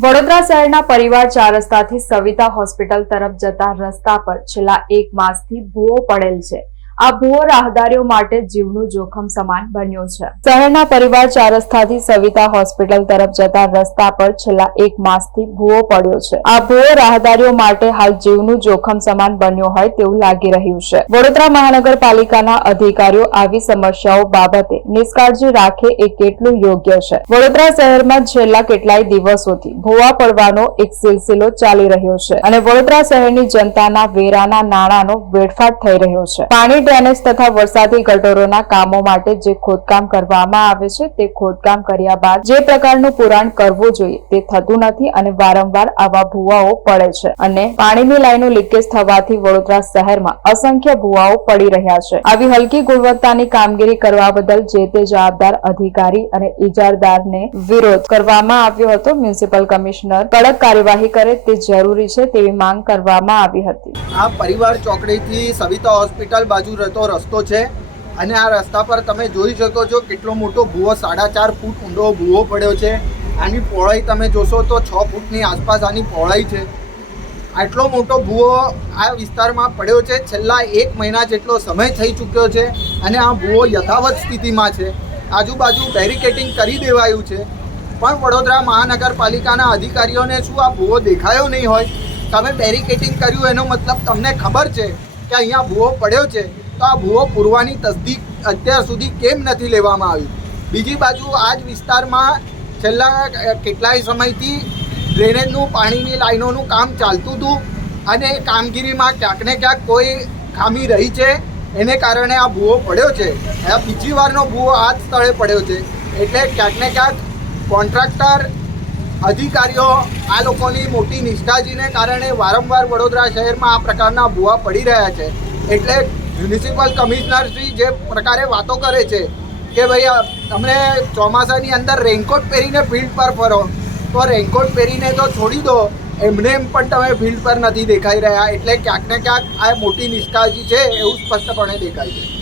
વડોદરા શહેરના પરિવાર 4 રસ્તાથી સવિતા હોસ્પિટલ તરફ જતા રસ્તા પર છેલ્લા 1 માસથી ભૂવો પડેલ છે। આ ભૂવો રાહદારીઓ માટે જીવનું જોખમ સમાન બન્યો છે। શહેરના પરિવાર 4 રસ્તાથી સવિતા હોસ્પિટલ તરફ જતા રસ્તા પર છેલ્લા 1 માસથી ભૂવો પડ્યો છે। આ ભૂવો રાહદારીઓ માટે હાલ જીવનું જોખમ સમાન બન્યો હોય તેવું લાગી રહ્યું છે। વડોદરા મહાનગરપાલિકાના અધિકારીઓ આવી સમસ્યાઓ બાબતે નિષ્કાળજી રાખે એ કેટલું યોગ્ય છે। વડોદરા શહેરમાં છેલ્લા કેટલાય દિવસોથી ભૂવા પડવાનો એક સિલસિલો ચાલી રહ્યો છે અને વડોદરા શહેરની જનતાના વેરાના નાણાંનો વેડફાટ થઈ રહ્યો છે। પાણી ડ્રેનેજ તથા વરસાદી ગટરોના કામો માટે જે ખોદકામ કરવામાં આવે છે તે ખોદકામ કર્યા બાદ જે પ્રકારનું પુરાણ કરવું જોઈએ તે થતું નથી અને વારંવાર આવા ભૂવાઓ પડે છે અને પાણીની લાઈનો લીકેજ થવાથી વડોદરા શહેરમાં અસંખ્ય ભૂવાઓ પડી રહ્યા છે। આવી હલકી ગુણવત્તાની કામગીરી કરવા બદલ જે તે જવાબદાર અધિકારી અને ઇજારદારને વિરોધ કરવામાં આવ્યો હતો। મ્યુનિસિપલ કમિશનર કડક કાર્યવાહી કરે તે જરૂરી છે તેવી માંગ કરવામાં આવી હતી। આ પરિવાર ચોકડીથી સવિતા હોસ્પિટલ બાજુ રહેતો રસ્તો છે અને આ રસ્તા પર તમે જોઈ શકો છો કેટલો મોટો ભૂવો 4.5 ફૂટ ઊંડો ભૂવો પડ્યો છે। આની પહોળાઈ તમે જોશો તો 6 ફૂટની આસપાસ આની પહોળાઈ છે। આટલો મોટો ભૂવો આ વિસ્તારમાં પડ્યો છે। છેલ્લા 1 મહિના જેટલો સમય થઈ ચૂક્યો છે અને આ ભૂવો યથાવત સ્થિતિમાં છે। આજુબાજુ બેરિકેડિંગ કરી દેવાયું છે પણ વડોદરા મહાનગરપાલિકાના અધિકારીઓને શું આ ભૂવો દેખાયો નહીં હોય? તમે બેરિકેડિંગ કર્યું એનો મતલબ તમને ખબર છે કે અહીંયા ભૂવો પડ્યો છે, તો આ ભૂવો પૂરવાની તસદીક અત્યાર સુધી કેમ નથી લેવામાં આવી? બીજી બાજુ આ જ વિસ્તારમાં છેલ્લા કેટલાય સમયથી ડ્રેનેજનું પાણીની લાઈનોનું કામ ચાલતું હતું અને કામગીરીમાં ક્યાંક ને ક્યાંક કોઈ ખામી રહી છે, એને કારણે આ ભૂવો પડ્યો છે। આ બીજી વારનો ભૂવો આ જ સ્થળે પડ્યો છે એટલે ક્યાંક ને ક્યાંક કોન્ટ્રાક્ટર અધિકારીઓ આ લોકોની મોટી નિષ્ઠાજીને કારણે વારંવાર વડોદરા શહેરમાં આ પ્રકારના ભૂવા પડી રહ્યા છે। એટલે મ્યુનિસિપલ કમિશનર શ્રી જે પ્રકારે વાતો કરે છે કે ભાઈ તમે ચોમાસાની અંદર રેનકોટ પહેરીને ફિલ્ડ પર ફરો, તો રેનકોટ પહેરીને તો છોડી દો, એમને એમ પણ તમે ફિલ્ડ પર નથી દેખાઈ રહ્યા। એટલે ક્યાંક ને ક્યાંક આ મોટી નિષ્કાળજી છે એવું સ્પષ્ટપણે દેખાય છે।